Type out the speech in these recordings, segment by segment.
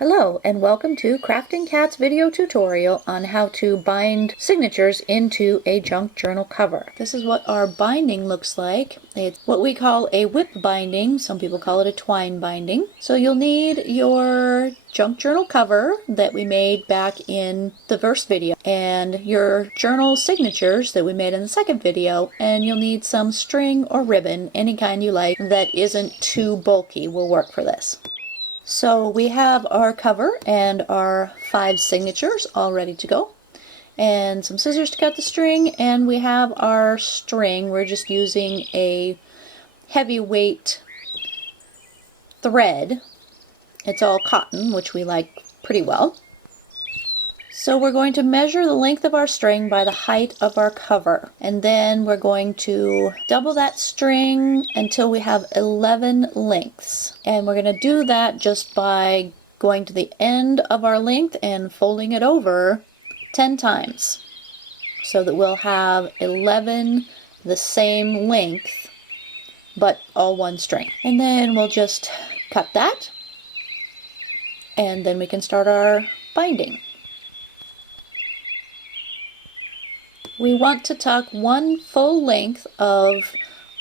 Hello and welcome to CraftingCatz video tutorial on how to bind signatures into a junk journal cover. This is what our binding looks like. It's what we call a whip binding. Some people call it a twine binding. So you'll need your junk journal cover that we made back in the first video and your journal signatures that we made in the second video, and you'll need some string or ribbon, any kind you like that isn't too bulky will work for this. So we have our cover and our 5 signatures all ready to go, and some scissors to cut the string, and we have our string. We're just using a heavyweight thread. It's all cotton, which we like pretty well. So we're going to measure the length of our string by the height of our cover, and then we're going to double that string until we have 11 lengths. And we're going to do that just by going to the end of our length and folding it over 10 times so that we'll have 11 the same length but all one string. And then we'll just cut that, and then we can start our binding. We want to tuck 1 full length of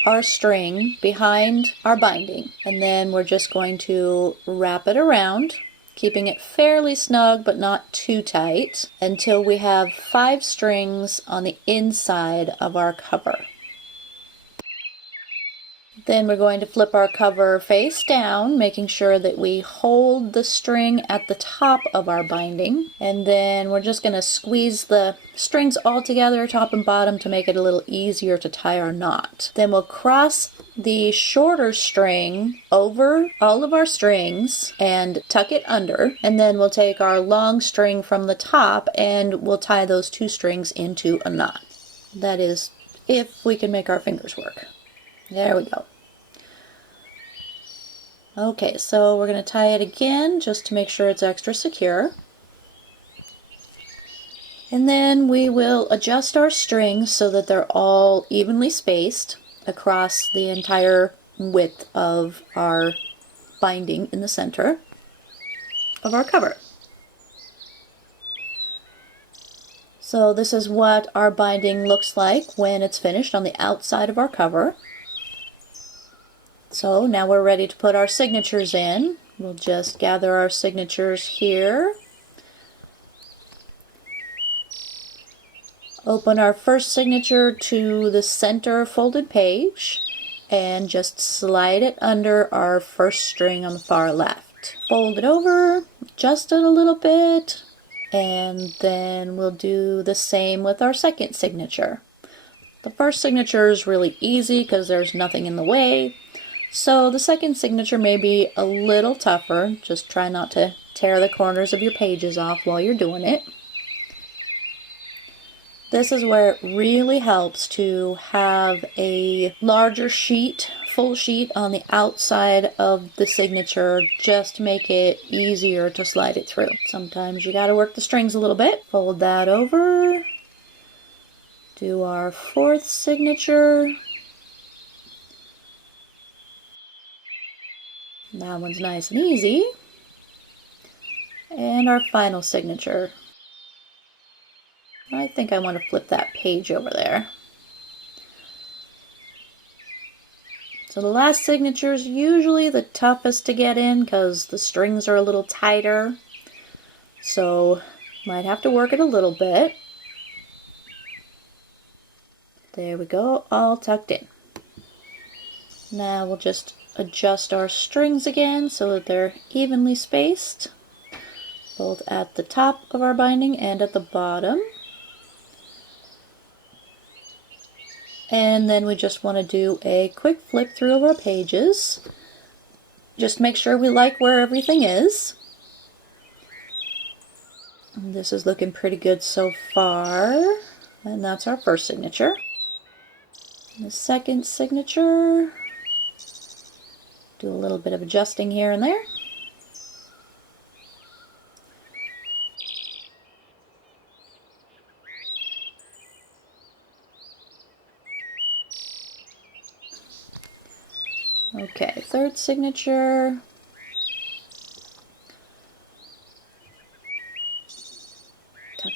our string behind our binding, and then we're just going to wrap it around, keeping it fairly snug but not too tight, until we have 5 strings on the inside of our cover. Then we're going to flip our cover face down, making sure that we hold the string at the top of our binding. And then we're just going to squeeze the strings all together, top and bottom, to make it a little easier to tie our knot. Then we'll cross the shorter string over all of our strings and tuck it under. And then we'll take our long string from the top and we'll tie those 2 strings into a knot. That is, if we can make our fingers work. There we go. Okay, so we're going to tie it again just to make sure it's extra secure. And then we will adjust our strings so that they're all evenly spaced across the entire width of our binding in the center of our cover. So this is what our binding looks like when it's finished on the outside of our cover. So now we're ready to put our signatures in. We'll just gather our signatures here. Open our first signature to the center folded page and just slide it under our first string on the far left. Fold it over, adjust it a little bit, and then we'll do the same with our second signature. The first signature is really easy because there's nothing in the way. So the second signature may be a little tougher. Just try not to tear the corners of your pages off while you're doing it. This is where it really helps to have a larger sheet, full sheet on the outside of the signature, just to make it easier to slide it through. Sometimes you gotta work the strings a little bit. Fold that over. Do our 4th signature. That one's nice and easy. And our final signature. I think I want to flip that page over there. So the last signature is usually the toughest to get in because the strings are a little tighter. So might have to work it a little bit. There we go, all tucked in. Now we'll just adjust our strings again so that they're evenly spaced, both at the top of our binding and at the bottom. And then we just want to do a quick flip through of our pages. Just make sure we like where everything is. And this is looking pretty good so far. And that's our first signature. And the second signature. Do a little bit of adjusting here and there. Okay, 3rd signature.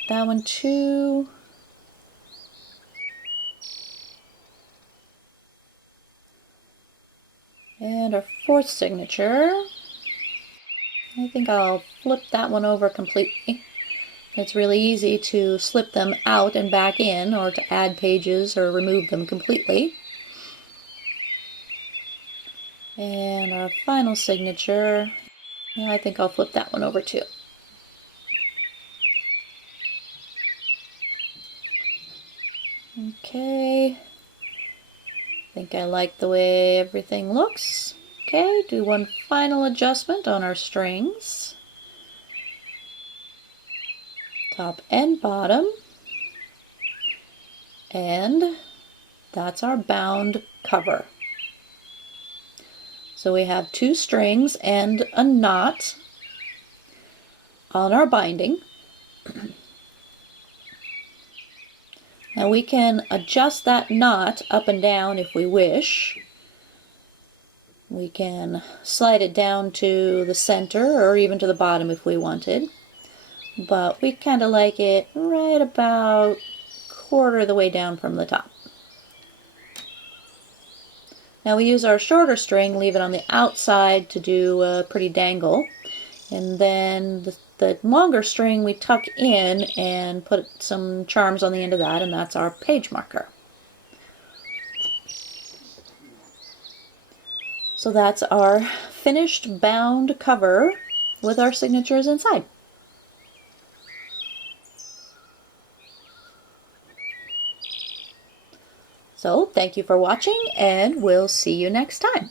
that one too. And our fourth signature. I think I'll flip that one over completely. It's really easy to slip them out and back in, or to add pages or remove them completely. And our final signature, yeah, I think I'll flip that one over too. Okay, I think I like the way everything looks. Okay, do one final adjustment on our strings. Top and bottom. And that's our bound cover. So we have 2 strings and a knot on our binding. Now we can adjust that knot up and down if we wish. We can slide it down to the center or even to the bottom if we wanted. But we kind of like it right about quarter of the way down from the top. Now we use our shorter string, leave it on the outside to do a pretty dangle. And then the longer string we tuck in and put some charms on the end of that, and that's our page marker. So that's our finished bound cover with our signatures inside. So thank you for watching, and we'll see you next time.